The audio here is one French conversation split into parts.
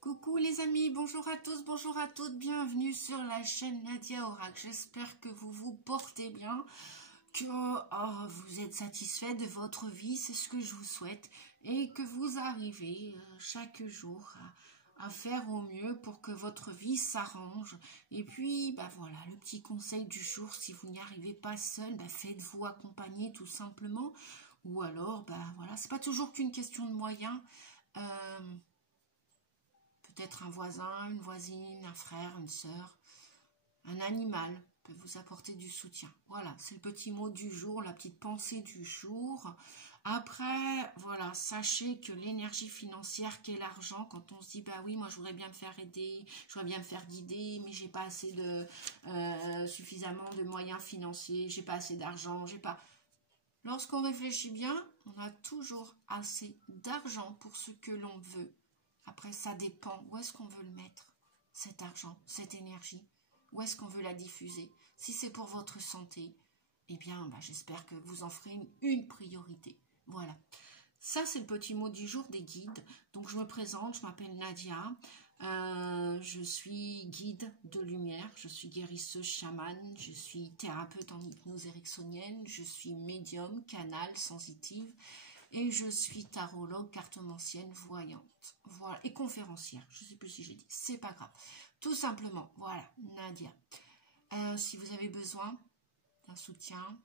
Coucou les amis, bonjour à tous, bonjour à toutes, bienvenue sur la chaîne Nadia Oracle. J'espère que vous vous portez bien, que vous êtes satisfait de votre vie, c'est ce que je vous souhaite, et que vous arrivez chaque jour à faire au mieux pour que votre vie s'arrange. Et puis, voilà, le petit conseil du jour, si vous n'y arrivez pas seul, faites-vous accompagner tout simplement, ou alors, voilà, c'est pas toujours qu'une question de moyens. Peut-être un voisin, une voisine, un frère, une sœur, un animal peut vous apporter du soutien. Voilà, c'est le petit mot du jour, la petite pensée du jour. Après, voilà, sachez que l'énergie financière qu'est l'argent, quand on se dit, oui, moi je voudrais bien me faire aider, je voudrais bien me faire guider, mais j'ai pas assez de suffisamment de moyens financiers, j'ai pas assez d'argent, j'ai pas... Lorsqu'on réfléchit bien, on a toujours assez d'argent pour ce que l'on veut. Après, ça dépend. Où est-ce qu'on veut le mettre, cet argent, cette énergie? Où est-ce qu'on veut la diffuser? Si c'est pour votre santé, eh bien, j'espère que vous en ferez une priorité. Voilà. Ça, c'est le petit mot du jour des guides. Donc, je me présente, je m'appelle Nadia. Je suis guide de lumière, je suis guérisseuse chamane, je suis thérapeute en hypnose ericksonienne, je suis médium, canal, sensitive. Et je suis tarologue, cartomancienne, voyante, voilà, et conférencière. Je ne sais plus si j'ai dit, c'est pas grave. Tout simplement, voilà, Nadia. Si vous avez besoin d'un soutien,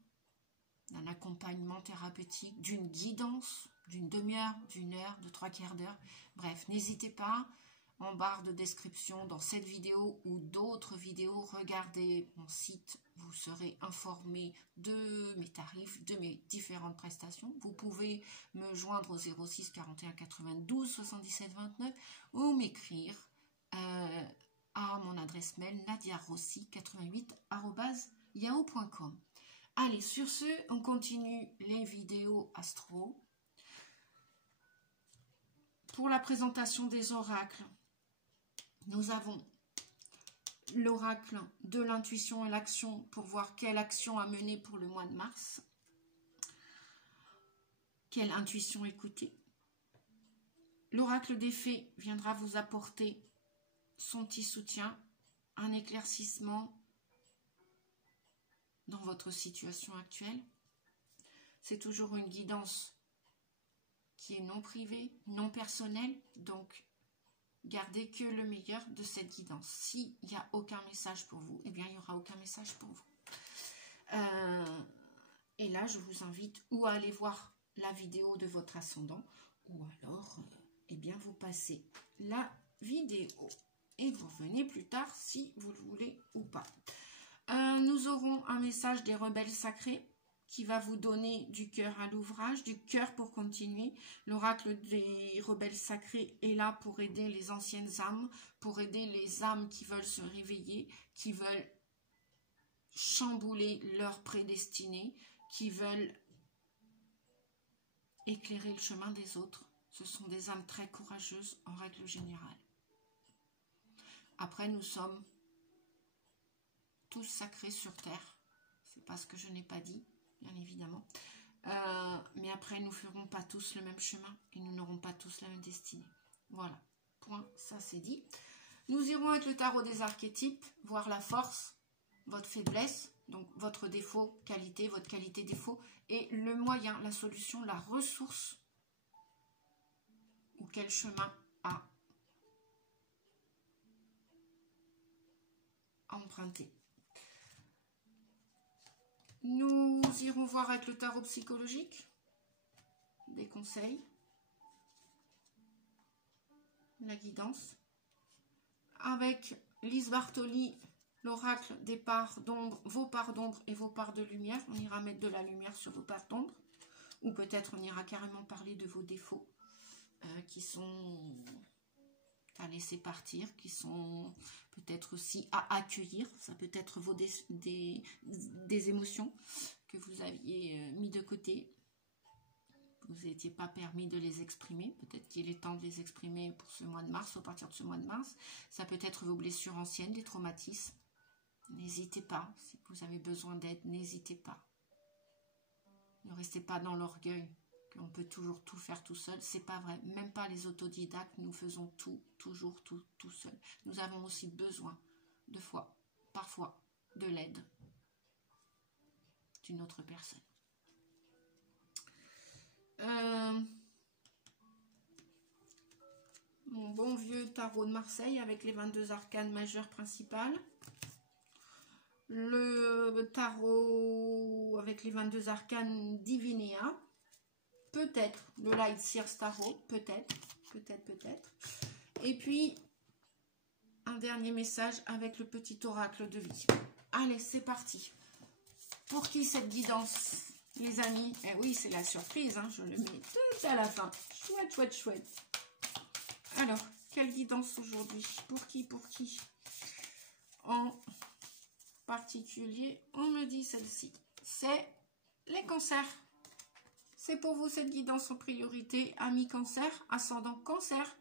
d'un accompagnement thérapeutique, d'une guidance, d'une demi-heure, d'une heure, de 3/4 d'heure, bref, n'hésitez pas. En barre de description dans cette vidéo ou d'autres vidéos, regardez mon site, vous serez informé de mes tarifs, de mes différentes prestations. Vous pouvez me joindre au 06 41 92 77 29 ou m'écrire à mon adresse mail nadiarossi88@yahoo.com. Allez, sur ce, on continue les vidéos astro. Pour la présentation des oracles, nous avons l'oracle de l'intuition et l'action pour voir quelle action à mener pour le mois de mars. Quelle intuition écouter. L'oracle des fées viendra vous apporter son petit soutien, un éclaircissement dans votre situation actuelle. C'est toujours une guidance qui est non privée, non personnelle, donc gardez que le meilleur de cette guidance. S'il n'y a aucun message pour vous, eh bien, il n'y aura aucun message pour vous. Et là, je vous invite ou à aller voir la vidéo de votre ascendant, ou alors, eh bien, vous passez la vidéo et vous revenez plus tard si vous le voulez ou pas. Nous aurons un message des rebelles sacrés qui va vous donner du cœur à l'ouvrage, du cœur pour continuer. L'oracle des rebelles sacrés est là pour aider les anciennes âmes, pour aider les âmes qui veulent se réveiller, qui veulent chambouler leur prédestinée, qui veulent éclairer le chemin des autres. Ce sont des âmes très courageuses en règle générale. Après, nous sommes tous sacrés sur terre. C'est pas ce que je n'ai pas dit, bien évidemment. Mais après, nous ne ferons pas tous le même chemin et nous n'aurons pas tous la même destinée. Voilà, point, ça c'est dit. Nous irons avec le tarot des archétypes, voir la force, votre faiblesse, donc votre défaut, qualité, votre qualité, défaut, et le moyen, la solution, la ressource, ou quel chemin à emprunter. Nous irons voir avec le tarot psychologique, des conseils, la guidance. Avec Lise Bartoli, l'oracle des parts d'ombre, vos parts d'ombre et vos parts de lumière. On ira mettre de la lumière sur vos parts d'ombre. Ou peut-être on ira carrément parler de vos défauts qui sont à laisser partir, qui sont peut-être aussi à accueillir. Ça peut être des émotions que vous aviez mis de côté. Vous n'étiez pas permis de les exprimer. Peut-être qu'il est temps de les exprimer pour ce mois de mars, à partir de ce mois de mars. Ça peut être vos blessures anciennes, des traumatismes. N'hésitez pas. Si vous avez besoin d'aide, n'hésitez pas. Ne restez pas dans l'orgueil qu'on peut toujours tout faire tout seul. C'est pas vrai. Même pas les autodidactes, nous faisons tout, toujours tout seul. Nous avons aussi besoin parfois, de l'aide d'une autre personne. Mon bon vieux tarot de Marseille avec les 22 arcanes majeures principales. Le tarot avec les 22 arcanes Divinéa. Peut-être le Light Seers Tarot. Peut-être. Et puis, un dernier message avec le petit oracle de vie. Allez, c'est parti. Pour qui cette guidance, les amis? Eh oui, c'est la surprise, hein, je le mets tout à la fin. Chouette. Alors, quelle guidance aujourd'hui? Pour qui? En particulier, on me dit celle-ci. C'est les cancers. C'est pour vous cette guidance en priorité, amis cancer, ascendant cancer,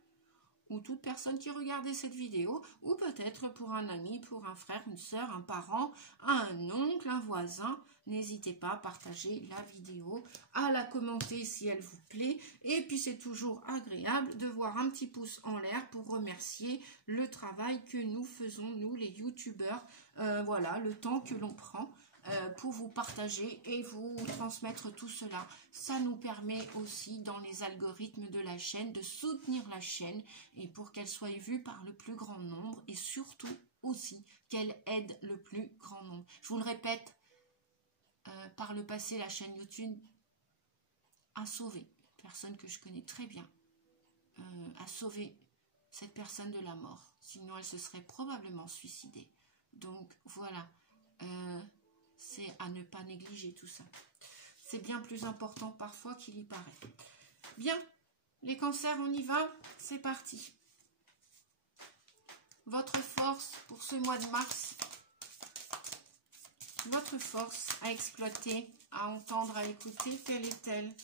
ou toute personne qui regardait cette vidéo, ou peut-être pour un ami, pour un frère, une soeur, un parent, un oncle, un voisin. N'hésitez pas à partager la vidéo, à la commenter si elle vous plaît. Et puis c'est toujours agréable de voir un petit pouce en l'air pour remercier le travail que nous faisons, nous les youtubeurs. Voilà, le temps que l'on prend pour vous partager et vous transmettre tout cela. Ça nous permet aussi dans les algorithmes de la chaîne de soutenir la chaîne et pour qu'elle soit vue par le plus grand nombre et surtout aussi qu'elle aide le plus grand nombre. Je vous le répète, par le passé, la chaîne YouTube a sauvé une personne que je connais très bien, a sauvé cette personne de la mort. Sinon, elle se serait probablement suicidée. Donc, voilà. C'est à ne pas négliger tout ça. C'est bien plus important parfois qu'il y paraît. Bien, les cancers, on y va. C'est parti. Votre force pour ce mois de mars. Votre force à exploiter, à entendre, à écouter, quelle est-elle?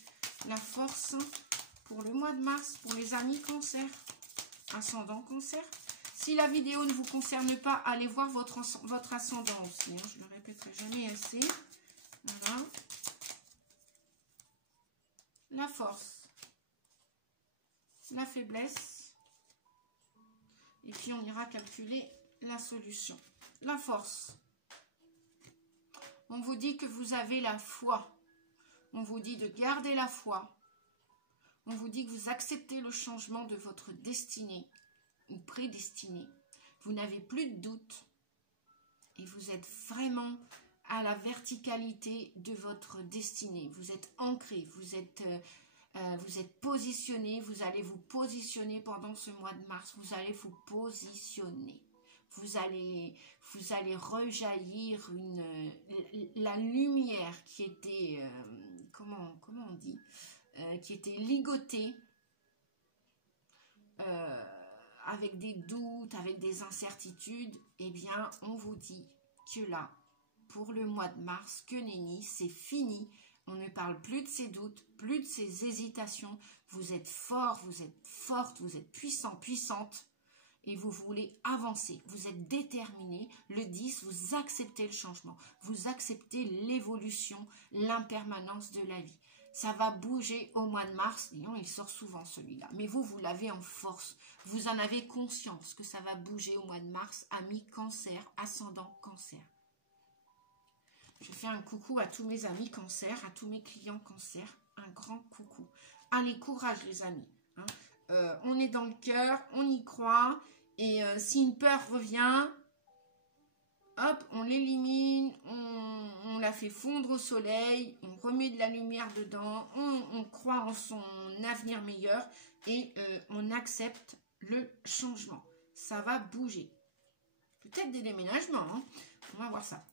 La force pour le mois de mars, pour les amis cancer, ascendant cancer. Si la vidéo ne vous concerne pas, allez voir votre ascendant aussi. Hein, je ne le répéterai jamais assez. Voilà. La force. La faiblesse. Et puis on ira calculer la solution. La force. On vous dit que vous avez la foi. On vous dit de garder la foi. On vous dit que vous acceptez le changement de votre destinée ou prédestinée. Vous n'avez plus de doute. Et vous êtes vraiment à la verticalité de votre destinée. Vous êtes ancré, vous êtes positionné. Vous allez vous positionner pendant ce mois de mars. Vous allez vous positionner. Vous allez rejaillir la lumière qui était, comment on dit, qui était ligotée avec des doutes, avec des incertitudes. Eh bien, on vous dit que là, pour le mois de mars, que nenni, c'est fini. On ne parle plus de ces doutes, plus de ces hésitations. Vous êtes fort, vous êtes forte, vous êtes puissant, puissante. Et vous voulez avancer, vous êtes déterminé. Le 10, vous acceptez le changement, vous acceptez l'évolution, l'impermanence de la vie. Ça va bouger au mois de mars, disons, il sort souvent celui-là. Mais vous l'avez en force, vous en avez conscience que ça va bouger au mois de mars, amis cancer, ascendant cancer. Je fais un coucou à tous mes amis cancer, à tous mes clients cancer, un grand coucou. Allez, courage les amis, hein. On est dans le cœur, on y croit, et si une peur revient, hop, on l'élimine, on la fait fondre au soleil, on remet de la lumière dedans, on croit en son avenir meilleur, et on accepte le changement. Ça va bouger. Peut-être des déménagements, hein. On va voir ça.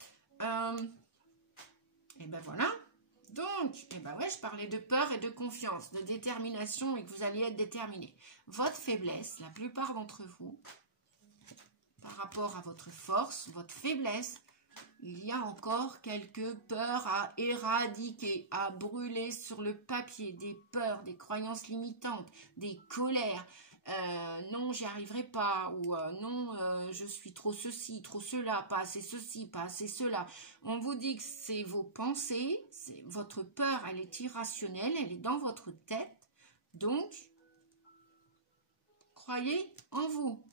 Et ben voilà. Donc, eh ben ouais, je parlais de peur et de confiance, de détermination et que vous alliez être déterminé. Votre faiblesse, la plupart d'entre vous, par rapport à votre force, votre faiblesse, il y a encore quelques peurs à éradiquer, à brûler sur le papier, des peurs, des croyances limitantes, des colères. Non, j'y arriverai pas, ou non, je suis trop ceci, trop cela, pas assez ceci, pas assez cela. On vous dit que c'est vos pensées, votre peur, elle est irrationnelle, elle est dans votre tête, donc croyez en vous.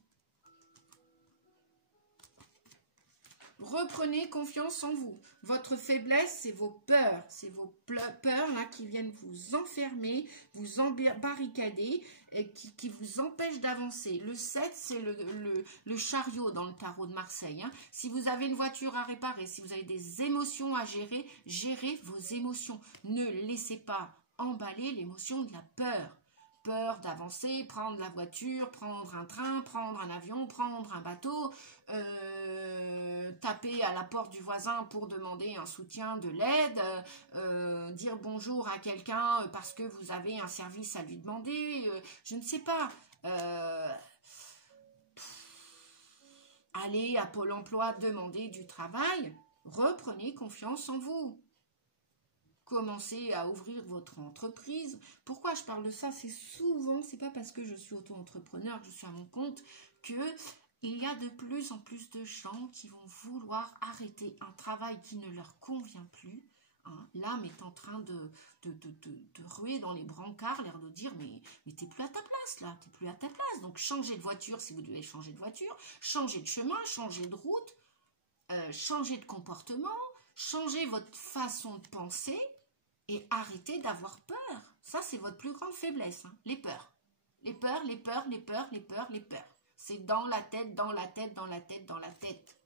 Reprenez confiance en vous. Votre faiblesse, c'est vos peurs. C'est vos peurs là qui viennent vous enfermer, vous barricader, et qui vous empêchent d'avancer. Le 7, c'est le chariot dans le tarot de Marseille. Hein. Si vous avez une voiture à réparer, si vous avez des émotions à gérer, gérez vos émotions. Ne laissez pas emballer l'émotion de la peur. Peur d'avancer, prendre la voiture, prendre un train, prendre un avion, prendre un bateau, taper à la porte du voisin pour demander un soutien, de l'aide, dire bonjour à quelqu'un parce que vous avez un service à lui demander, je ne sais pas. Allez à Pôle emploi demander du travail, reprenez confiance en vous. Commencez à ouvrir votre entreprise. Pourquoi je parle de ça? C'est souvent, c'est pas parce que je suis auto-entrepreneur, que je suis à mon compte, que il y a de plus en plus de gens qui vont vouloir arrêter un travail qui ne leur convient plus. Hein. L'âme est en train de ruer dans les brancards, l'air de dire mais t'es plus à ta place là, t'es plus à ta place. Donc changez de voiture si vous devez changer de voiture, changez de chemin, changez de route, changez de comportement, changez votre façon de penser. Et arrêtez d'avoir peur. Ça, c'est votre plus grande faiblesse. Hein. Les peurs. Les peurs, les peurs, les peurs, les peurs, les peurs. C'est dans la tête, dans la tête, dans la tête, dans la tête.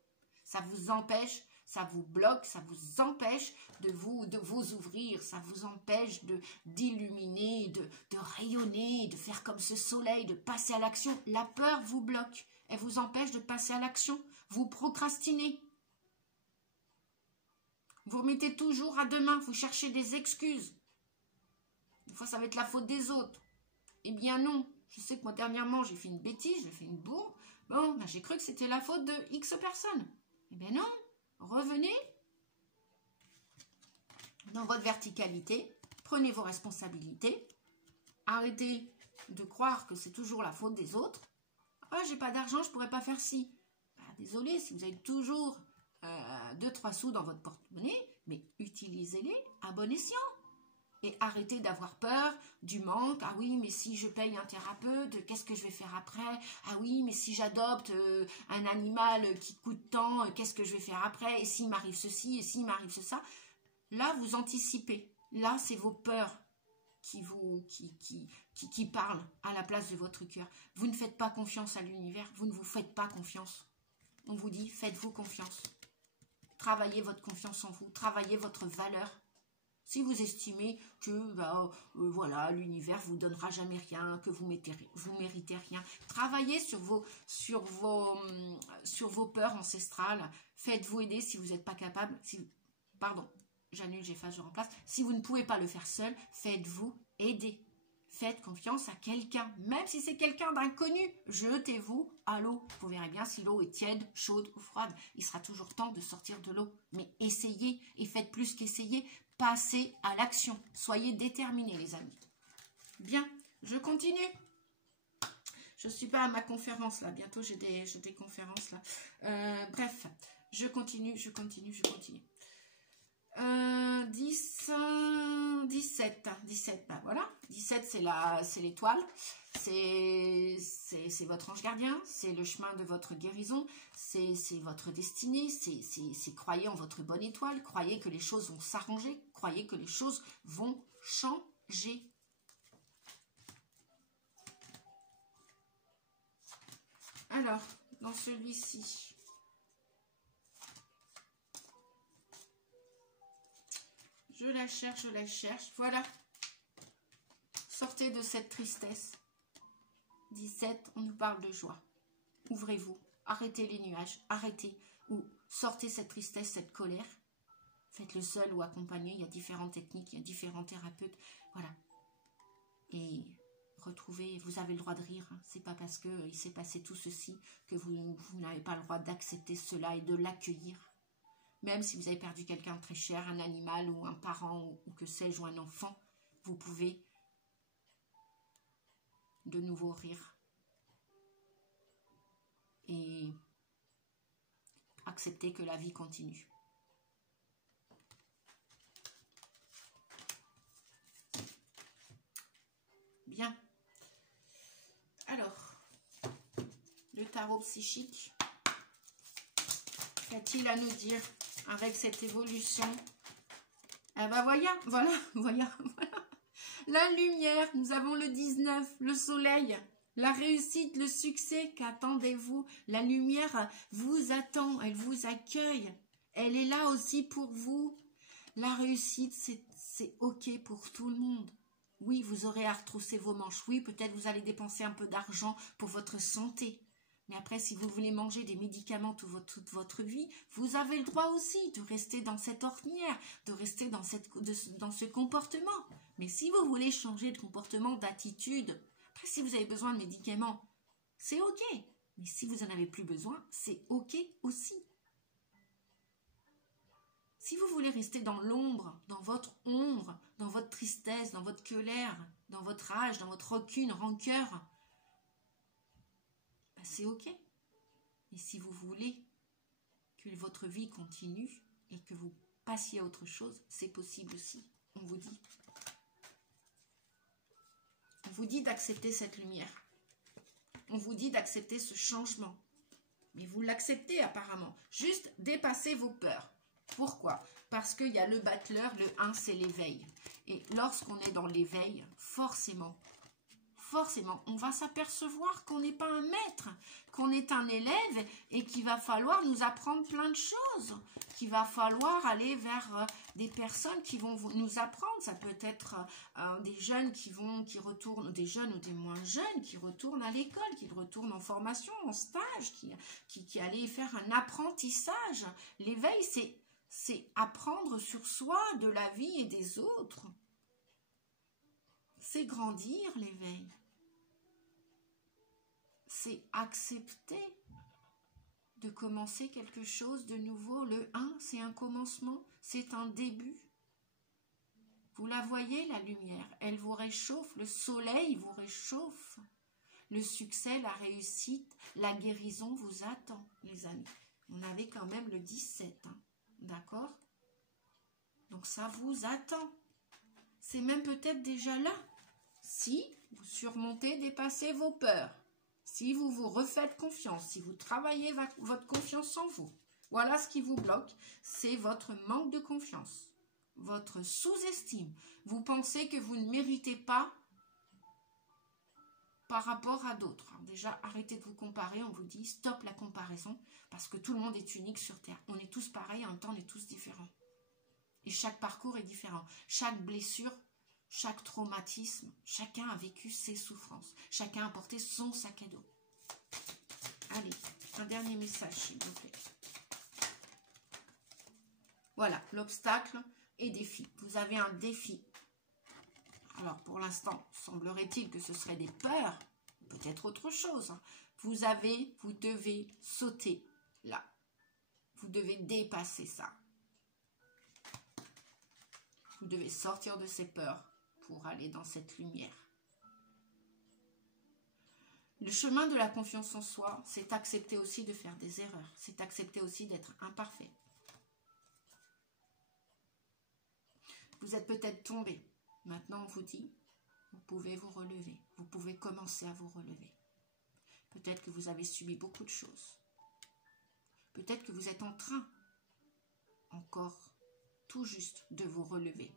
Ça vous empêche, ça vous bloque, ça vous empêche de vous ouvrir. Ça vous empêche d'illuminer, de rayonner, de faire comme ce soleil, de passer à l'action. La peur vous bloque. Elle vous empêche de passer à l'action. Vous procrastinez. Vous remettez toujours à demain, vous cherchez des excuses. Des fois, ça va être la faute des autres. Eh bien non, je sais que moi, dernièrement, j'ai fait une bêtise, j'ai fait une bourre. Bon, ben, j'ai cru que c'était la faute de X personnes. Eh bien non, revenez dans votre verticalité, prenez vos responsabilités, arrêtez de croire que c'est toujours la faute des autres. Ah, j'ai pas d'argent, je pourrais pas faire ci. Ben, désolé, si vous avez toujours 2-3 sous dans votre porte-monnaie, mais utilisez-les à bon escient. Et arrêtez d'avoir peur du manque. Ah oui, mais si je paye un thérapeute, qu'est-ce que je vais faire après? Ah oui, mais si j'adopte un animal qui coûte tant, qu'est-ce que je vais faire après? Et s'il m'arrive ceci, et s'il m'arrive ça? Là, vous anticipez. Là, c'est vos peurs qui parlent à la place de votre cœur. Vous ne faites pas confiance à l'univers. Vous ne vous faites pas confiance. On vous dit, faites-vous confiance. Travaillez votre confiance en vous, travaillez votre valeur. Si vous estimez que voilà, l'univers vous donnera jamais rien, que vous méritez rien, travaillez sur vos peurs ancestrales. Faites-vous aider si vous n'êtes pas capable. Pardon, j'annule, j'efface, je remplace. Si vous ne pouvez pas le faire seul, faites-vous aider. Faites confiance à quelqu'un, même si c'est quelqu'un d'inconnu. Jetez-vous à l'eau. Vous verrez bien si l'eau est tiède, chaude ou froide. Il sera toujours temps de sortir de l'eau. Mais essayez et faites plus qu'essayer. Passez à l'action. Soyez déterminés, les amis. Bien, je continue. Je ne suis pas à ma conférence là. Bientôt, j'ai des conférences là. Bref, je continue. 17, ben voilà, 17 c'est l'étoile, c'est votre ange gardien, c'est le chemin de votre guérison, c'est votre destinée, c'est croyez en votre bonne étoile, croyez que les choses vont s'arranger, croyez que les choses vont changer. Alors, dans celui-ci, je la cherche, voilà. Sortez de cette tristesse. 17, on nous parle de joie. Ouvrez-vous, arrêtez les nuages, arrêtez, ou sortez cette tristesse, cette colère. Faites-le seul ou accompagné, il y a différentes techniques, il y a différents thérapeutes, voilà. Et retrouvez, vous avez le droit de rire, hein. C'est pas parce qu'il s'est passé tout ceci que vous n'avez pas le droit d'accepter cela et de l'accueillir. Même si vous avez perdu quelqu'un de très cher, un animal ou un parent ou que sais-je, ou un enfant, vous pouvez de nouveau rire. accepter que la vie continue. Bien. Alors, le tarot psychique, qu'a-t-il à nous dire avec cette évolution? Ah ben voilà. La lumière, nous avons le 19, le soleil, la réussite, le succès, qu'attendez-vous? La lumière vous attend, elle vous accueille, elle est là aussi pour vous. La réussite, c'est ok pour tout le monde. Oui, vous aurez à retrousser vos manches. Oui, peut-être vous allez dépenser un peu d'argent pour votre santé. Mais après, si vous voulez manger des médicaments toute votre vie, vous avez le droit aussi de rester dans cette ornière, de rester dans ce comportement. Mais si vous voulez changer de comportement, d'attitude, après, si vous avez besoin de médicaments, c'est ok. Mais si vous n'en avez plus besoin, c'est ok aussi. Si vous voulez rester dans l'ombre, dans votre ombre, dans votre tristesse, dans votre colère, dans votre rage, dans votre rancœur, ben c'est ok. Et si vous voulez que votre vie continue et que vous passiez à autre chose, c'est possible aussi. On vous dit d'accepter cette lumière. On vous dit d'accepter ce changement. Mais vous l'acceptez apparemment. Juste dépassez vos peurs. Pourquoi? Parce qu'il y a le battleur, le 1 c'est l'éveil. Et lorsqu'on est dans l'éveil, forcément, on va s'apercevoir qu'on n'est pas un maître, qu'on est un élève et qu'il va falloir nous apprendre plein de choses, qu'il va falloir aller vers des personnes qui vont nous apprendre. Ça peut être des jeunes qui retournent, des jeunes ou des moins jeunes qui retournent à l'école, qui retournent en formation, en stage, qui allaient faire un apprentissage. L'éveil, c'est apprendre sur soi, de la vie et des autres. C'est grandir l'éveil. C'est accepter de commencer quelque chose de nouveau. Le 1, c'est un commencement, c'est un début. Vous la voyez, la lumière, elle vous réchauffe, le soleil vous réchauffe. Le succès, la réussite, la guérison vous attend, les amis. On avait quand même le 17, hein, d'accord? Donc ça vous attend. C'est même peut-être déjà là. Si vous surmontez, dépassez vos peurs, si vous vous refaites confiance, si vous travaillez votre confiance en vous, voilà ce qui vous bloque, c'est votre manque de confiance, votre sous-estime. Vous pensez que vous ne méritez pas par rapport à d'autres. Alors déjà, arrêtez de vous comparer, on vous dit stop la comparaison, parce que tout le monde est unique sur Terre. On est tous pareils, en même temps on est tous différents. Et chaque parcours est différent, chaque blessure, chaque traumatisme, chacun a vécu ses souffrances. Chacun a porté son sac à dos. Allez, un dernier message, s'il vous plaît. Voilà, l'obstacle et défi. Vous avez un défi. Alors, pour l'instant, semblerait-il que ce serait des peurs, peut-être autre chose. Vous devez sauter là. Vous devez dépasser ça. Vous devez sortir de ces peurs pour aller dans cette lumière. Le chemin de la confiance en soi, c'est accepter aussi de faire des erreurs. C'est accepter aussi d'être imparfait. Vous êtes peut-être tombé. Maintenant, on vous dit, vous pouvez vous relever. Vous pouvez commencer à vous relever. Peut-être que vous avez subi beaucoup de choses. Peut-être que vous êtes en train, encore tout juste, de vous relever.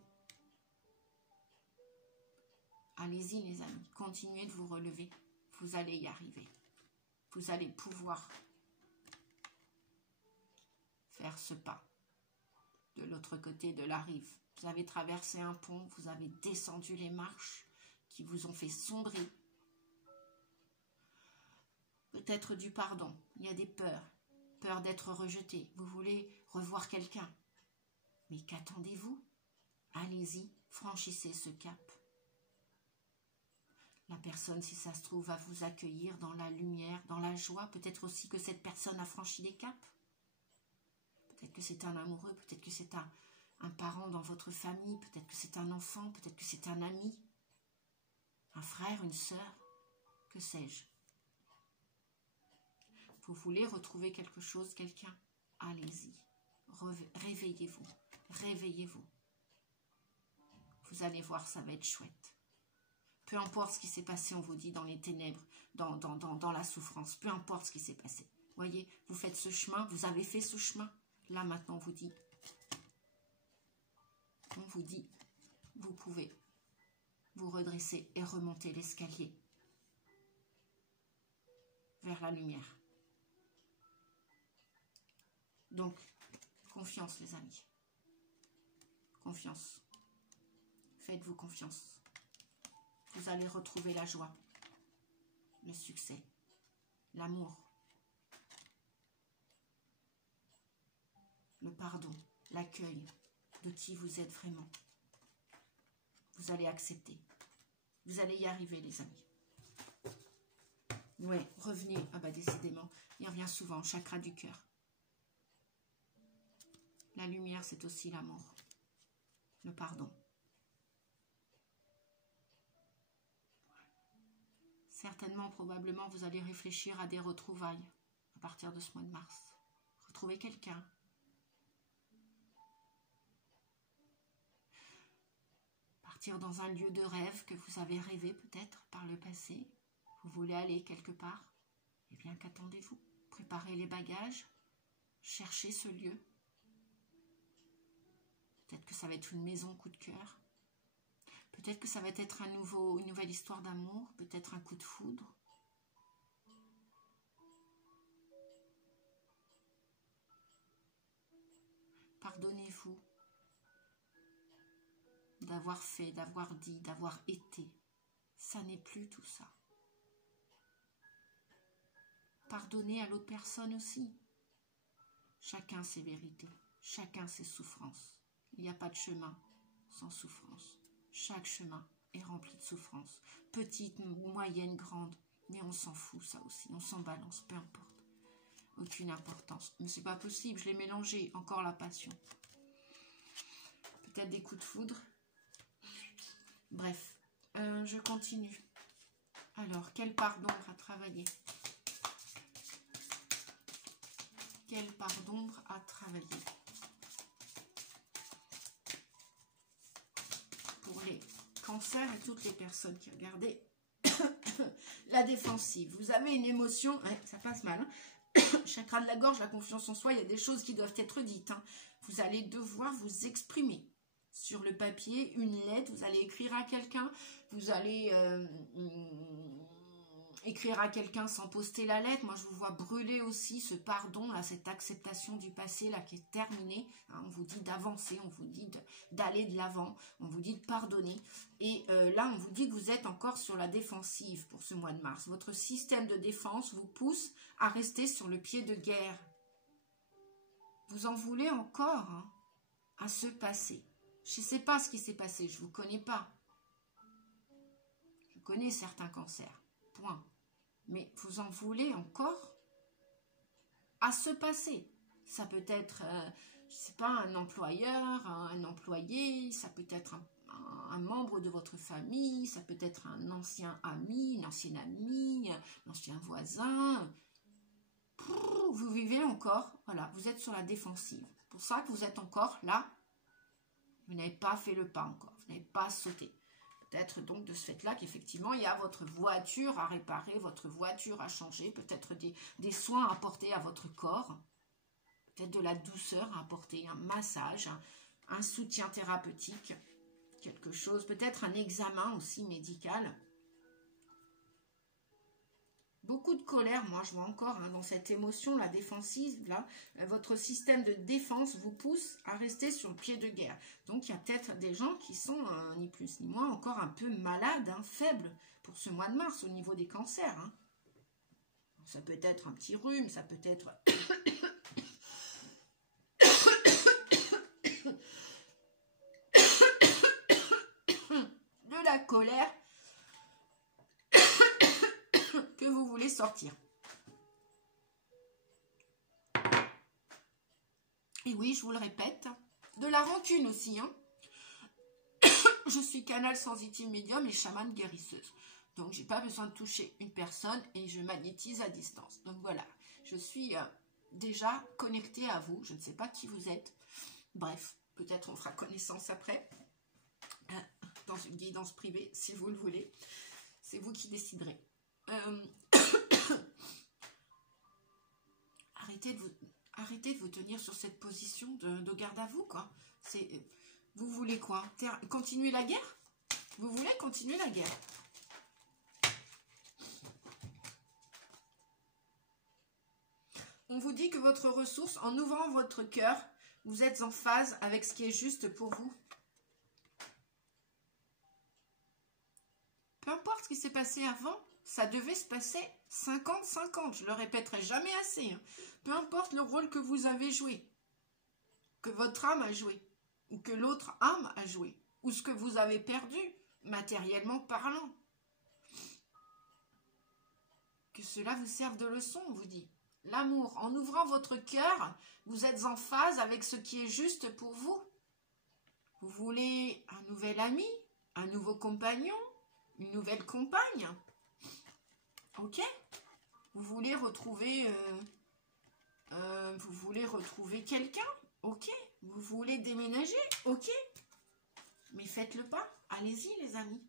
Allez-y les amis, continuez de vous relever, vous allez y arriver. Vous allez pouvoir faire ce pas de l'autre côté de la rive. Vous avez traversé un pont, vous avez descendu les marches qui vous ont fait sombrer. Peut-être du pardon, il y a des peurs, peur d'être rejeté, vous voulez revoir quelqu'un. Mais qu'attendez-vous? Allez-y, franchissez ce cap. La personne, si ça se trouve, va vous accueillir dans la lumière, dans la joie. Peut-être aussi que cette personne a franchi des caps. Peut-être que c'est un amoureux, peut-être que c'est un parent dans votre famille, peut-être que c'est un enfant, peut-être que c'est un ami, un frère, une sœur, que sais-je. Vous voulez retrouver quelque chose, quelqu'un. allez-y. Réveillez-vous. Réveillez-vous. Vous allez voir, ça va être chouette. Peu importe ce qui s'est passé, on vous dit, dans les ténèbres, dans la souffrance. Peu importe ce qui s'est passé. Voyez, vous faites ce chemin, vous avez fait ce chemin. Là, maintenant, on vous dit, vous pouvez vous redresser et remonter l'escalier vers la lumière. Donc, confiance, les amis. Confiance. Faites-vous confiance. Vous allez retrouver la joie, le succès, l'amour, le pardon, l'accueil de qui vous êtes vraiment. Vous allez accepter. Vous allez y arriver, les amis. Ouais, revenez. Ah bah décidément, il revient souvent au chakra du cœur. La lumière, c'est aussi l'amour, le pardon. Certainement, probablement, vous allez réfléchir à des retrouvailles à partir de ce mois de mars. Retrouver quelqu'un. Partir dans un lieu de rêve que vous avez rêvé peut-être par le passé. Vous voulez aller quelque part. Eh bien, qu'attendez-vous? Préparez les bagages. Cherchez ce lieu. Peut-être que ça va être une maison coup de cœur. Peut-être que ça va être une nouvelle histoire d'amour, peut-être un coup de foudre. Pardonnez-vous d'avoir fait, d'avoir dit, d'avoir été. Ça n'est plus tout ça. Pardonnez à l'autre personne aussi. Chacun ses vérités, chacun ses souffrances. Il n'y a pas de chemin sans souffrance. Chaque chemin est rempli de souffrance. Petite, moyenne, grande. Mais on s'en fout, ça aussi. On s'en balance, peu importe. Aucune importance. Mais c'est pas possible, je l'ai mélangé. Encore la passion. Peut-être des coups de foudre. Bref, je continue. Alors, quelle part d'ombre à travailler? Quelle part d'ombre à travailler? Pour les cancers et toutes les personnes qui regardaient la défensive. Vous avez une émotion, ouais, ça passe mal, hein. Chakra de la gorge, la confiance en soi, il y a des choses qui doivent être dites, hein. Vous allez devoir vous exprimer sur le papier, une lettre, vous allez écrire à quelqu'un, vous allez écrire à quelqu'un sans poster la lettre. Moi, je vous vois brûler aussi ce pardon, là, cette acceptation du passé, là, qui est terminée. Hein, on vous dit d'avancer, on vous dit d'aller de l'avant, on vous dit de pardonner. Et là, on vous dit que vous êtes encore sur la défensive pour ce mois de mars. Votre système de défense vous pousse à rester sur le pied de guerre. Vous en voulez encore, hein, à ce passé. Je ne sais pas ce qui s'est passé, je ne vous connais pas. Je connais certains cancers, point. Mais vous en voulez encore à ce passé. Ça peut être, je ne sais pas, un employeur, un employé, ça peut être un membre de votre famille, ça peut être un ancien ami, une ancienne amie, un ancien voisin. Vous vivez encore, voilà, vous êtes sur la défensive. C'est pour ça que vous êtes encore là. Vous n'avez pas fait le pas encore, vous n'avez pas sauté. Peut-être donc de ce fait-là qu'effectivement, il y a votre voiture à réparer, votre voiture à changer, peut-être des soins à apporter à votre corps, peut-être de la douceur à apporter, un massage, un soutien thérapeutique, quelque chose, peut-être un examen aussi médical. Beaucoup de colère, moi je vois encore, hein, dans cette émotion, la défensive, là, votre système de défense vous pousse à rester sur le pied de guerre. Donc il y a peut-être des gens qui sont, ni plus ni moins, encore un peu malades, hein, faibles pour ce mois de mars au niveau des cancers. Hein. Ça peut être un petit rhume, ça peut être de la colère que vous voulez sortir. Et oui, je vous le répète, de la rancune aussi. Hein. Je suis canal sensitive médium et chamane guérisseuse. Donc, j'ai pas besoin de toucher une personne et je magnétise à distance. Donc, voilà, je suis déjà connecté à vous. Je ne sais pas qui vous êtes. Bref, peut-être on fera connaissance après, dans une guidance privée, si vous le voulez. C'est vous qui déciderez. Arrêtez de vous tenir sur cette position de garde à vous, quoi. Vous voulez quoi? Continuer la guerre? Vous voulez continuer la guerre? On vous dit que votre ressource, en ouvrant votre cœur, vous êtes en phase avec ce qui est juste pour vous. Peu importe ce qui s'est passé avant, ça devait se passer 50-50. Je le répéterai jamais assez. Hein. Peu importe le rôle que vous avez joué, que votre âme a joué, ou que l'autre âme a joué, ou ce que vous avez perdu, matériellement parlant. Que cela vous serve de leçon, on vous dit. L'amour, en ouvrant votre cœur, vous êtes en phase avec ce qui est juste pour vous. Vous voulez un nouvel ami, un nouveau compagnon, une nouvelle compagne. Ok? Vous voulez retrouver quelqu'un? Ok. Vous voulez déménager? Ok. Mais faites le pas. Allez-y, les amis.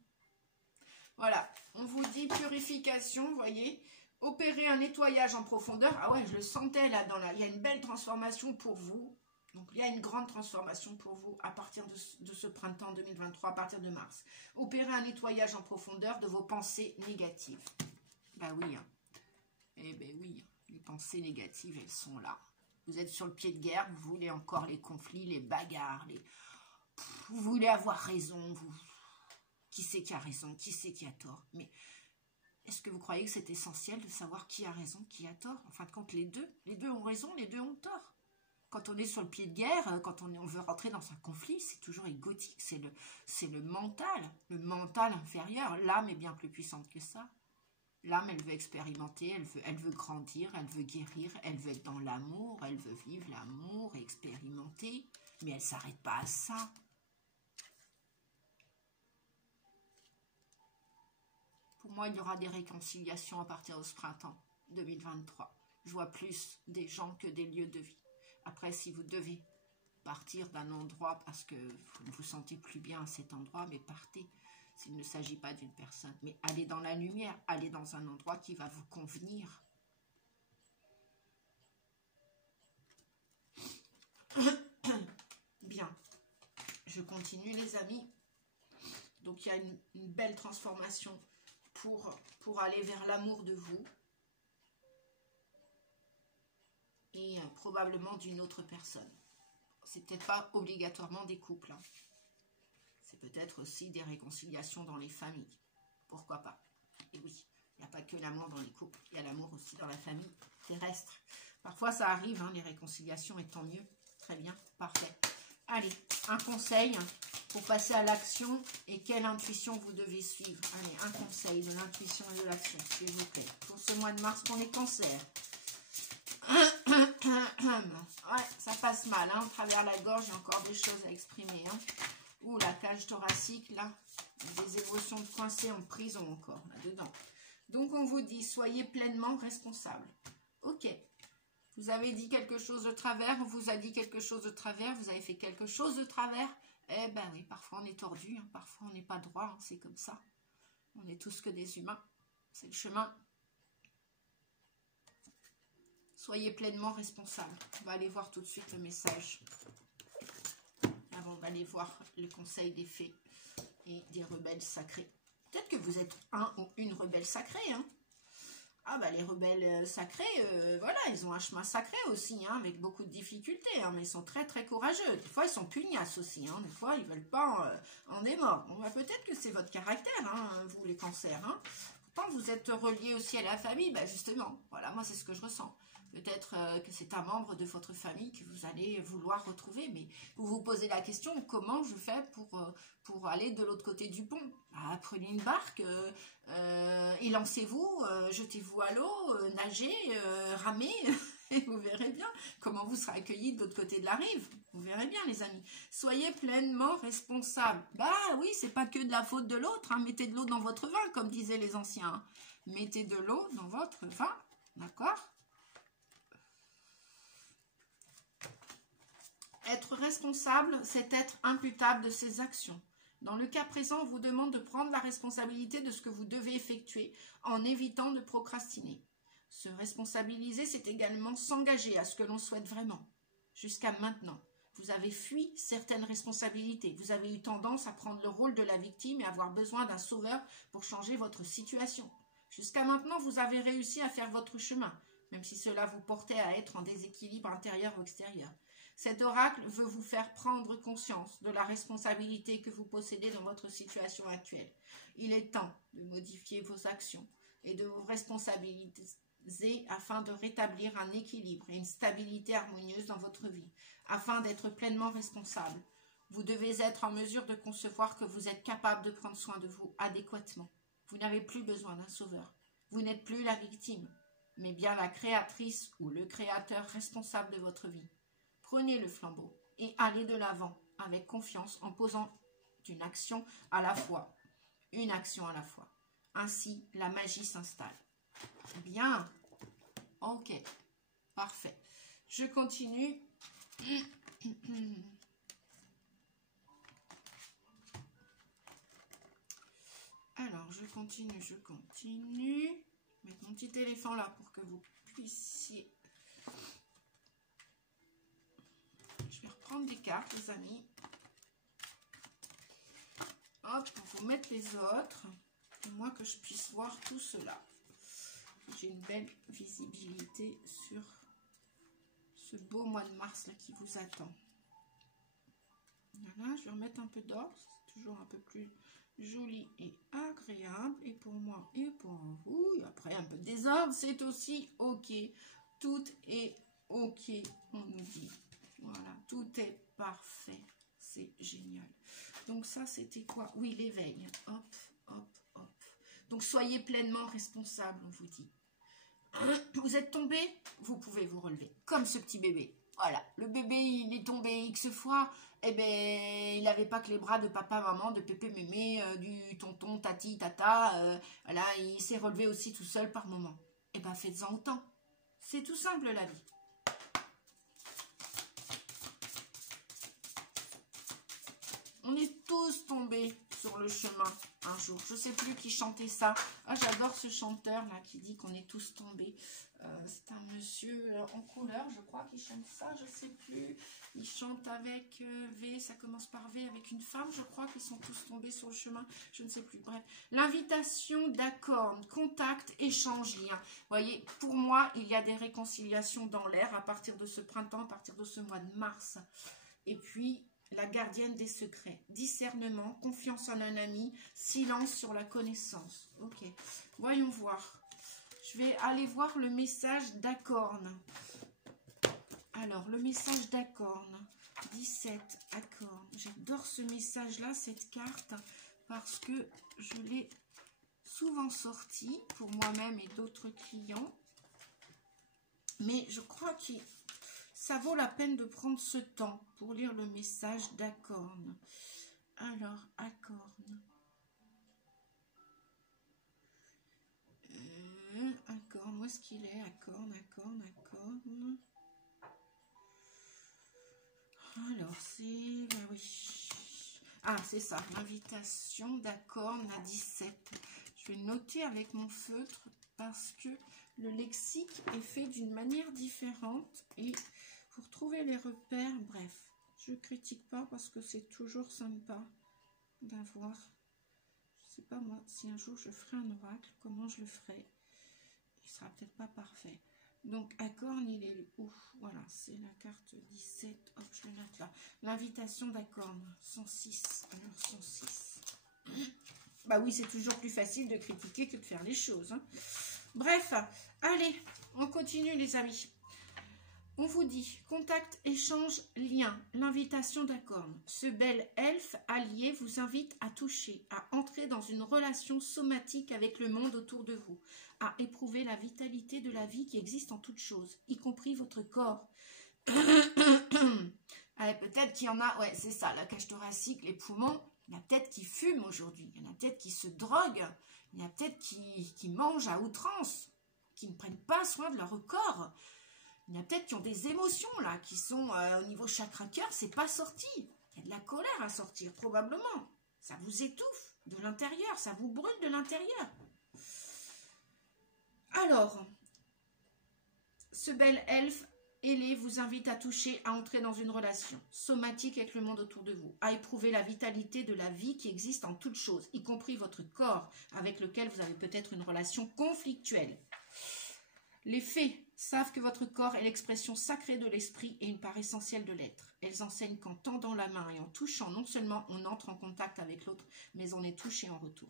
Voilà. On vous dit purification, vous voyez. Opérer un nettoyage en profondeur. Ah ouais, je le sentais là. Il y a une belle transformation pour vous. Donc, il y a une grande transformation pour vous à partir de ce printemps 2023, à partir de mars. Opérer un nettoyage en profondeur de vos pensées négatives. Ben oui. Hein. Eh ben oui. Les pensées négatives, elles sont là. Vous êtes sur le pied de guerre. Vous voulez encore les conflits, les bagarres. Vous voulez avoir raison. Qui c'est qui a raison? Qui c'est qui a tort? Mais est-ce que vous croyez que c'est essentiel de savoir qui a raison, qui a tort? En fin de compte, les deux ont raison, les deux ont tort. Quand on est sur le pied de guerre, quand on veut rentrer dans un conflit, c'est toujours égotique, c'est le mental inférieur. L'âme est bien plus puissante que ça. L'âme, elle veut expérimenter, elle veut grandir, elle veut guérir, elle veut être dans l'amour, elle veut vivre l'amour, expérimenter, mais elle ne s'arrête pas à ça. Pour moi, il y aura des réconciliations à partir de ce printemps 2023. Je vois plus des gens que des lieux de vie. Après, si vous devez partir d'un endroit parce que vous ne vous sentez plus bien à cet endroit, mais partez. S'il ne s'agit pas d'une personne. Mais allez dans la lumière, allez dans un endroit qui va vous convenir. Bien. Je continue, les amis. Donc, il y a une belle transformation pour aller vers l'amour de vous. Et probablement d'une autre personne. C'est peut-être pas obligatoirement des couples. Hein. C'est peut-être aussi des réconciliations dans les familles. Pourquoi pas? Et oui, il n'y a pas que l'amour dans les couples. Il y a l'amour aussi dans la famille terrestre. Parfois, ça arrive, hein, les réconciliations, et tant mieux. Très bien, parfait. Allez, un conseil pour passer à l'action et quelle intuition vous devez suivre. Allez, un conseil de l'intuition et de l'action, s'il vous plaît. Pour ce mois de mars, qu'on est cancer. Ouais, ça passe mal, hein, à travers la gorge, il y a encore des choses à exprimer. Hein. Ouh, la cage thoracique, là, des émotions de coincées en prison encore, là-dedans. Donc, on vous dit, soyez pleinement responsable. Ok, vous avez dit quelque chose de travers, on vous a dit quelque chose de travers, vous avez fait quelque chose de travers. Eh ben oui, parfois on est tordu, hein, parfois on n'est pas droit, hein, c'est comme ça. On est tous que des humains, c'est le chemin. Soyez pleinement responsable. On va aller voir tout de suite le message. Alors, on va aller voir le conseil des fées et des rebelles sacrés. Peut-être que vous êtes un ou une rebelle sacrée. Hein. Ah bah les rebelles sacrés, voilà, ils ont un chemin sacré aussi, hein, avec beaucoup de difficultés, hein, mais ils sont très très courageux. Des fois, ils sont pugnaces aussi, hein, des fois, ils veulent pas en démordre. Bon, bah, peut-être que c'est votre caractère, hein, vous les cancers. Hein. Pourtant, vous êtes reliés aussi à la famille, bah justement, voilà, moi c'est ce que je ressens. Peut-être que c'est un membre de votre famille que vous allez vouloir retrouver, mais vous vous posez la question, comment je fais pour aller de l'autre côté du pont? Bah, prenez une barque, élancez-vous, jetez-vous à l'eau, nagez, ramez, et vous verrez bien comment vous serez accueillis de l'autre côté de la rive. Vous verrez bien, les amis. Soyez pleinement responsables. Bah oui, c'est pas que de la faute de l'autre, hein. Mettez de l'eau dans votre vin, comme disaient les anciens. Mettez de l'eau dans votre vin, d'accord? Être responsable, c'est être imputable de ses actions. Dans le cas présent, on vous demande de prendre la responsabilité de ce que vous devez effectuer en évitant de procrastiner. Se responsabiliser, c'est également s'engager à ce que l'on souhaite vraiment. Jusqu'à maintenant, vous avez fui certaines responsabilités. Vous avez eu tendance à prendre le rôle de la victime et avoir besoin d'un sauveur pour changer votre situation. Jusqu'à maintenant, vous avez réussi à faire votre chemin, même si cela vous portait à être en déséquilibre intérieur ou extérieur. Cet oracle veut vous faire prendre conscience de la responsabilité que vous possédez dans votre situation actuelle. Il est temps de modifier vos actions et de vous responsabiliser afin de rétablir un équilibre et une stabilité harmonieuse dans votre vie, afin d'être pleinement responsable. Vous devez être en mesure de concevoir que vous êtes capable de prendre soin de vous adéquatement. Vous n'avez plus besoin d'un sauveur. Vous n'êtes plus la victime, mais bien la créatrice ou le créateur responsable de votre vie. Prenez le flambeau et allez de l'avant avec confiance en posant une action à la fois. Une action à la fois. Ainsi, la magie s'installe. Bien. Ok. Parfait. Je continue. Alors, je continue. Mettre mon petit éléphant là pour que vous puissiez... Je vais reprendre des cartes, les amis. Hop, pour vous mettre les autres. Et moi, que je puisse voir tout cela. J'ai une belle visibilité sur ce beau mois de mars là qui vous attend. Voilà, je vais remettre un peu d'or. C'est toujours un peu plus joli et agréable. Et pour moi et pour vous. Et après, un peu de désordre, c'est aussi ok. Tout est ok, on nous dit. Voilà, tout est parfait. C'est génial. Donc ça, c'était quoi? Oui, l'éveil. Hop, hop, hop. Donc soyez pleinement responsable, on vous dit. Vous êtes tombé, vous pouvez vous relever. Comme ce petit bébé. Voilà, le bébé, il est tombé X fois. Eh ben, il n'avait pas que les bras de papa, maman, de pépé, mémé, du tonton, tati, tata. Voilà, il s'est relevé aussi tout seul par moment. Eh ben, faites-en autant. C'est tout simple, la vie. On est tous tombés sur le chemin un jour. Je ne sais plus qui chantait ça. Ah, j'adore ce chanteur là qui dit qu'on est tous tombés. C'est un monsieur en couleur, je crois, qui chante ça. Je ne sais plus. Il chante avec V, ça commence par V, avec une femme. Je crois qu'ils sont tous tombés sur le chemin. Je ne sais plus. Bref, l'invitation d'accord, contact, échange, lien. Vous voyez, pour moi, il y a des réconciliations dans l'air à partir de ce printemps, à partir de ce mois de mars. Et puis... la gardienne des secrets, discernement, confiance en un ami, silence sur la connaissance. Ok, voyons voir. Je vais aller voir le message d'Acorn. Alors, le message d'Acorn, 17, Acorn. J'adore ce message-là, cette carte, parce que je l'ai souvent sorti pour moi-même et d'autres clients. Mais je crois que ça vaut la peine de prendre ce temps pour lire le message d'Acorn. Alors, Acorn. Acorn, où est-ce qu'il est? Acorn. Alors, c'est... Ah oui. Ah, c'est ça, l'invitation d'Acorn à 17. Je vais noter avec mon feutre parce que le lexique est fait d'une manière différente et... pour trouver les repères, bref, je ne critique pas parce que c'est toujours sympa d'avoir, je ne sais pas moi, si un jour je ferai un oracle, comment je le ferai, il sera peut-être pas parfait. Donc, Acorn, il est où? Voilà, c'est la carte 17, hop, je le note là. L'invitation d'Acorn, 106, alors 106. Bah oui, c'est toujours plus facile de critiquer que de faire les choses. Hein. Bref, allez, on continue les amis. On vous dit, contact, échange, lien, l'invitation d'Acorn. Ce bel elfe allié vous invite à toucher, à entrer dans une relation somatique avec le monde autour de vous, à éprouver la vitalité de la vie qui existe en toute chose, y compris votre corps. Allez, peut-être qu'il y en a, ouais, c'est ça, la cage thoracique, les poumons, il y en a peut-être qui fument aujourd'hui, il y en a peut-être qui se droguent, il y en a peut-être qui mangent à outrance, qui ne prennent pas soin de leur corps. Il y a peut-être qui ont des émotions là, qui sont au niveau chakra cœur, c'est pas sorti. Il y a de la colère à sortir, probablement. Ça vous étouffe de l'intérieur, ça vous brûle de l'intérieur. Alors, ce bel elfe ailé vous invite à toucher, à entrer dans une relation somatique avec le monde autour de vous, à éprouver la vitalité de la vie qui existe en toutes choses, y compris votre corps, avec lequel vous avez peut-être une relation conflictuelle. Les fées savent que votre corps est l'expression sacrée de l'esprit et une part essentielle de l'être. Elles enseignent qu'en tendant la main et en touchant, non seulement on entre en contact avec l'autre, mais on est touché en retour.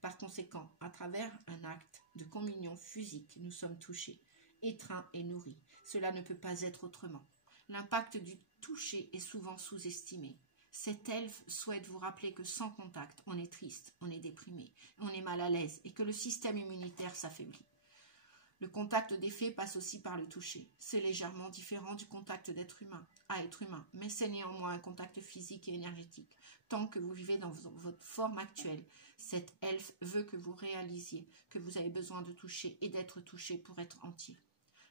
Par conséquent, à travers un acte de communion physique, nous sommes touchés, étreints et nourris. Cela ne peut pas être autrement. L'impact du toucher est souvent sous-estimé. Cet elfe souhaite vous rappeler que sans contact, on est triste, on est déprimé, on est mal à l'aise et que le système immunitaire s'affaiblit. Le contact des fées passe aussi par le toucher. C'est légèrement différent du contact d'être humain à être humain, mais c'est néanmoins un contact physique et énergétique. Tant que vous vivez dans votre forme actuelle, cet elfe veut que vous réalisiez que vous avez besoin de toucher et d'être touché pour être entier.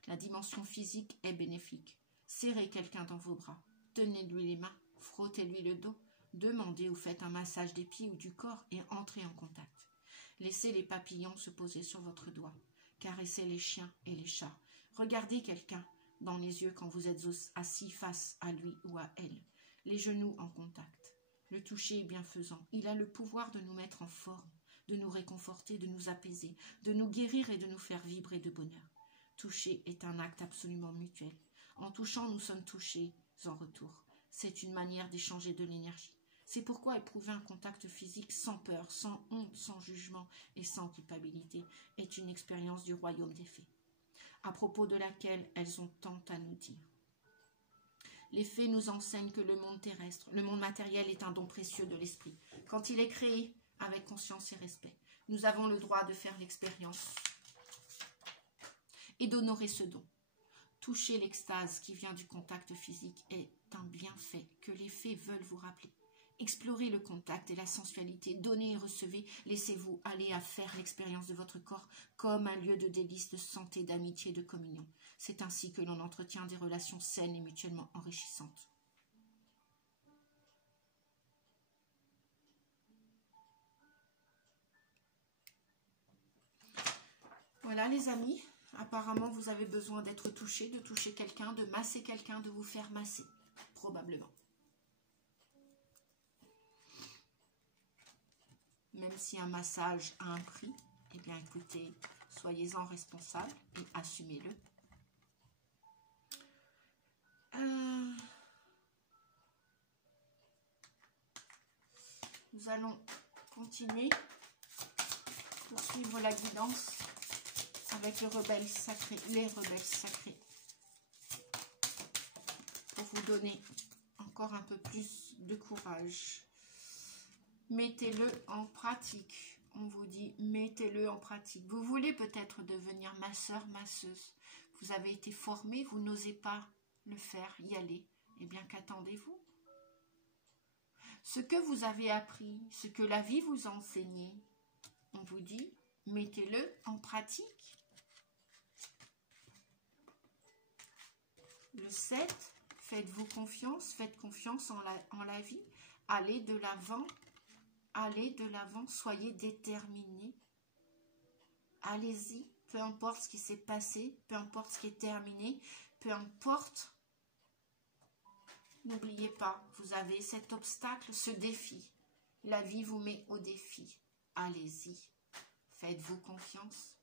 La dimension physique est bénéfique. Serrez quelqu'un dans vos bras, tenez-lui les mains, frottez-lui le dos, demandez ou faites un massage des pieds ou du corps et entrez en contact. Laissez les papillons se poser sur votre doigt. Caressez les chiens et les chats. Regardez quelqu'un dans les yeux quand vous êtes assis face à lui ou à elle. Les genoux en contact. Le toucher est bienfaisant. Il a le pouvoir de nous mettre en forme, de nous réconforter, de nous apaiser, de nous guérir et de nous faire vibrer de bonheur. Toucher est un acte absolument mutuel. En touchant, nous sommes touchés en retour. C'est une manière d'échanger de l'énergie. C'est pourquoi éprouver un contact physique sans peur, sans honte, sans jugement et sans culpabilité est une expérience du royaume des fées, à propos de laquelle elles ont tant à nous dire. Les fées nous enseignent que le monde terrestre, le monde matériel est un don précieux de l'esprit. Quand il est créé avec conscience et respect, nous avons le droit de faire l'expérience et d'honorer ce don. Toucher l'extase qui vient du contact physique est un bienfait que les fées veulent vous rappeler. Explorez le contact et la sensualité, donnez et recevez, laissez-vous aller à faire l'expérience de votre corps comme un lieu de délice, de santé, d'amitié, de communion. C'est ainsi que l'on entretient des relations saines et mutuellement enrichissantes. Voilà les amis, apparemment vous avez besoin d'être touché, de toucher quelqu'un, de masser quelqu'un, de vous faire masser, probablement. Même si un massage a un prix, eh bien écoutez, soyez-en responsables et assumez-le. Nous allons continuer pour suivre la guidance avec le rebelle sacré, les rebelles sacrés, pour vous donner encore un peu plus de courage. Mettez-le en pratique. On vous dit, mettez-le en pratique. Vous voulez peut-être devenir masseur, masseuse. Vous avez été formé, vous n'osez pas le faire, y aller. Eh bien, qu'attendez-vous? Ce que vous avez appris, ce que la vie vous a enseigné, on vous dit, mettez-le en pratique. Le 7, faites-vous confiance, faites confiance en la vie. Allez de l'avant. Allez de l'avant, soyez déterminés. Allez-y, peu importe ce qui s'est passé, peu importe ce qui est terminé, peu importe. N'oubliez pas, vous avez cet obstacle, ce défi. La vie vous met au défi. Allez-y, faites-vous confiance.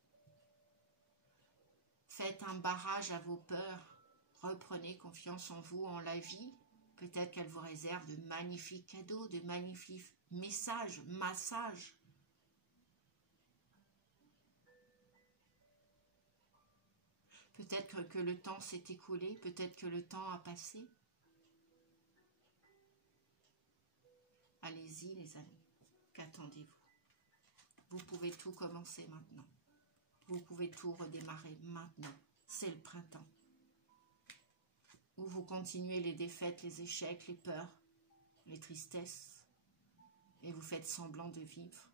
Faites un barrage à vos peurs. Reprenez confiance en vous, en la vie. Peut-être qu'elle vous réserve de magnifiques cadeaux, de magnifiques messages, massages. Peut-être que le temps s'est écoulé, peut-être que le temps a passé. Allez-y les amis, qu'attendez-vous? Vous pouvez tout commencer maintenant. Vous pouvez tout redémarrer maintenant. C'est le printemps. Où vous continuez les défaites, les échecs, les peurs, les tristesses. Et vous faites semblant de vivre.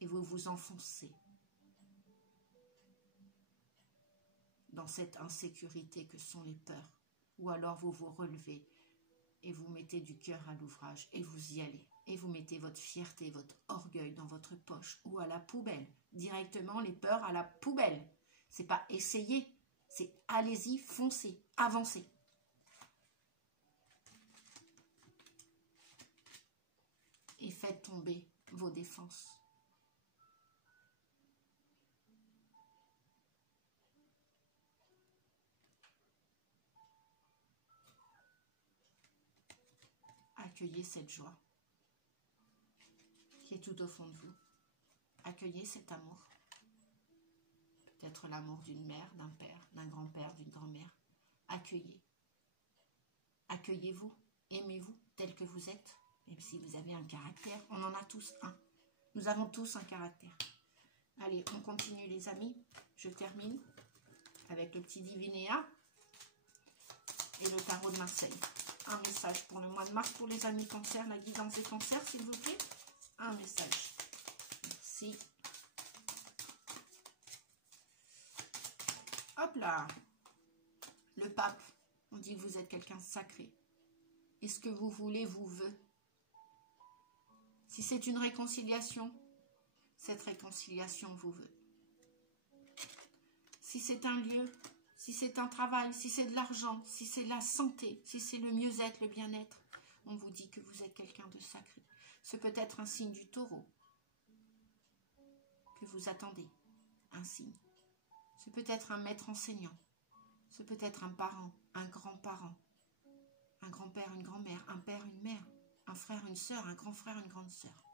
Et vous vous enfoncez dans cette insécurité que sont les peurs. Ou alors vous vous relevez et vous mettez du cœur à l'ouvrage et vous y allez. Et vous mettez votre fierté, votre orgueil dans votre poche ou à la poubelle. Directement les peurs à la poubelle. C'est pas essayer, c'est allez-y, foncez, avancez. Et faites tomber vos défenses. Accueillez cette joie qui est tout au fond de vous. Accueillez cet amour. Peut-être l'amour d'une mère, d'un père, d'un grand-père, d'une grand-mère. Accueillez. Accueillez-vous. Aimez-vous tel que vous êtes. Même si vous avez un caractère, on en a tous un. Nous avons tous un caractère. Allez, on continue les amis. Je termine avec le petit Divinéa et le tarot de Marseille. Un message pour le mois de mars pour les amis cancer, la guidance des cancers, s'il vous plaît. Un message. Merci. Hop là. Le pape, on dit que vous êtes quelqu'un de sacré. Et ce que vous voulez vous veut. Si c'est une réconciliation, cette réconciliation vous veut. Si c'est un lieu, si c'est un travail, si c'est de l'argent, si c'est la santé, si c'est le mieux-être, le bien-être, on vous dit que vous êtes quelqu'un de sacré. Ce peut être un signe du taureau que vous attendez, un signe. Ce peut être un maître enseignant. Ce peut être un parent, un grand-parent, un grand-père, une grand-mère, un père, une mère, un frère, une sœur, un grand frère, une grande sœur.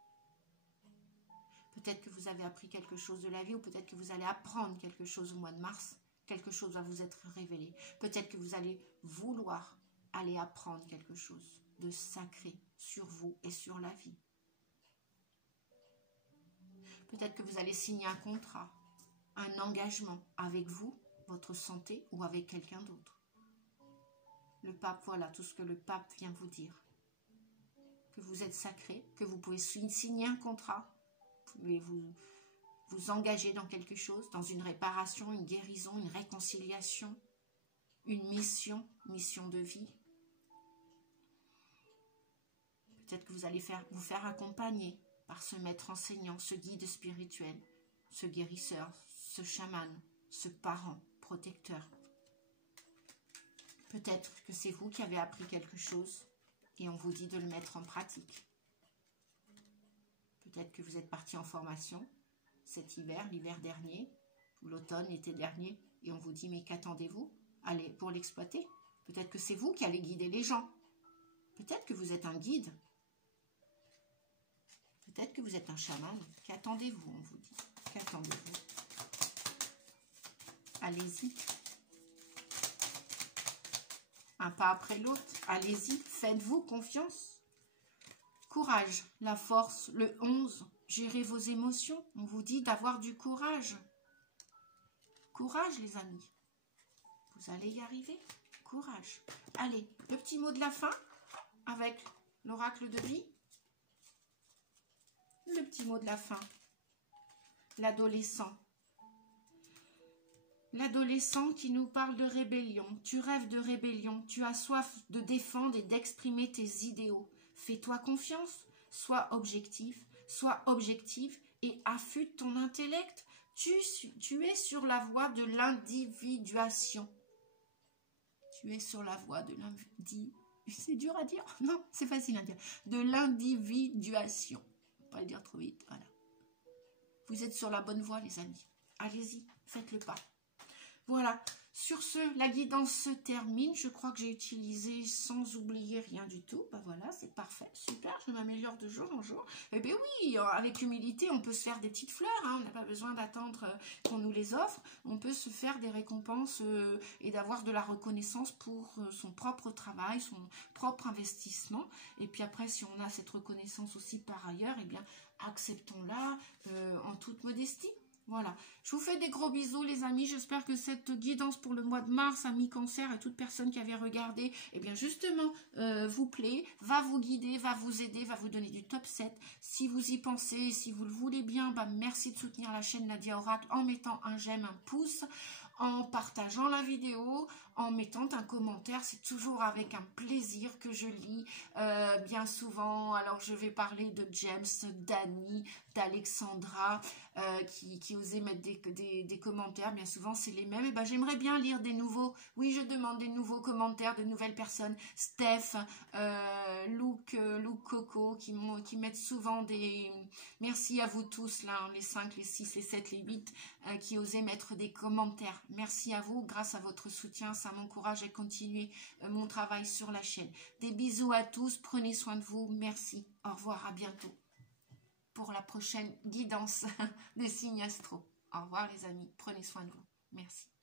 Peut-être que vous avez appris quelque chose de la vie ou peut-être que vous allez apprendre quelque chose au mois de mars. Quelque chose va vous être révélé. Peut-être que vous allez vouloir aller apprendre quelque chose de sacré sur vous et sur la vie. Peut-être que vous allez signer un contrat, un engagement avec vous, votre santé ou avec quelqu'un d'autre. Le pape, voilà tout ce que le pape vient vous dire. Que vous êtes sacré, que vous pouvez signer un contrat, vous pouvez vous engager dans quelque chose, dans une réparation, une guérison, une réconciliation, une mission de vie. Peut-être que vous allez vous faire accompagner par ce maître enseignant, ce guide spirituel, ce guérisseur, ce chaman, ce parent protecteur. Peut-être que c'est vous qui avez appris quelque chose et on vous dit de le mettre en pratique. Peut-être que vous êtes parti en formation cet hiver, l'hiver dernier, ou l'automne, l'été dernier, et on vous dit, mais qu'attendez-vous pour l'exploiter? Peut-être que c'est vous qui allez guider les gens. Peut-être que vous êtes un guide. Peut-être que vous êtes un chaman. Qu'attendez-vous, on vous dit? Qu'attendez-vous? Allez-y. Un pas après l'autre. Allez-y, faites-vous confiance. Courage, la force, le 11. Gérez vos émotions. On vous dit d'avoir du courage. Courage, les amis. Vous allez y arriver. Courage. Allez, le petit mot de la fin avec l'oracle de vie. Le petit mot de la fin. L'adolescent. L'adolescent qui nous parle de rébellion. Tu rêves de rébellion. Tu as soif de défendre et d'exprimer tes idéaux. Fais-toi confiance. Sois objectif. Sois objective et affûte ton intellect. Tu es sur la voie de l'individuation. Tu es sur la voie de l'individuation. C'est dur à dire? Non, c'est facile à dire. De l'individuation. Pas le dire trop vite, voilà. Vous êtes sur la bonne voie, les amis. Allez-y, faites le pas. Voilà. Sur ce, la guidance se termine. Je crois que j'ai utilisé sans oublier rien du tout. Ben voilà, c'est parfait, super. Je m'améliore de jour en jour. Eh bien oui, avec humilité, on peut se faire des petites fleurs. Hein. On n'a pas besoin d'attendre qu'on nous les offre. On peut se faire des récompenses et d'avoir de la reconnaissance pour son propre travail, son propre investissement. Et puis après, si on a cette reconnaissance aussi par ailleurs, eh bien, acceptons-la en toute modestie. Voilà, je vous fais des gros bisous les amis, j'espère que cette guidance pour le mois de mars, amis cancer et toute personne qui avait regardé, eh bien justement vous plaît, va vous guider, va vous aider, va vous donner du top 7. Si vous y pensez, si vous le voulez bien, bah, merci de soutenir la chaîne Nadia Oracle en mettant un j'aime, un pouce, en partageant la vidéo, en mettant un commentaire. C'est toujours avec un plaisir que je lis bien souvent. Alors je vais parler de James, d'Annie, d'Alexandra qui osaient mettre des commentaires. Bien souvent c'est les mêmes. Et ben j'aimerais bien lire des nouveaux. Oui, je demande des nouveaux commentaires de nouvelles personnes. Steph, Luc Coco qui mettent souvent des... Merci à vous tous là, les 5, les 6, les 7, les 8 qui osaient mettre des commentaires. Merci à vous, grâce à votre soutien, ça m'encourage à continuer mon travail sur la chaîne. Des bisous à tous, prenez soin de vous, merci, au revoir, à bientôt pour la prochaine guidance des signes astro. Au revoir les amis, prenez soin de vous, merci.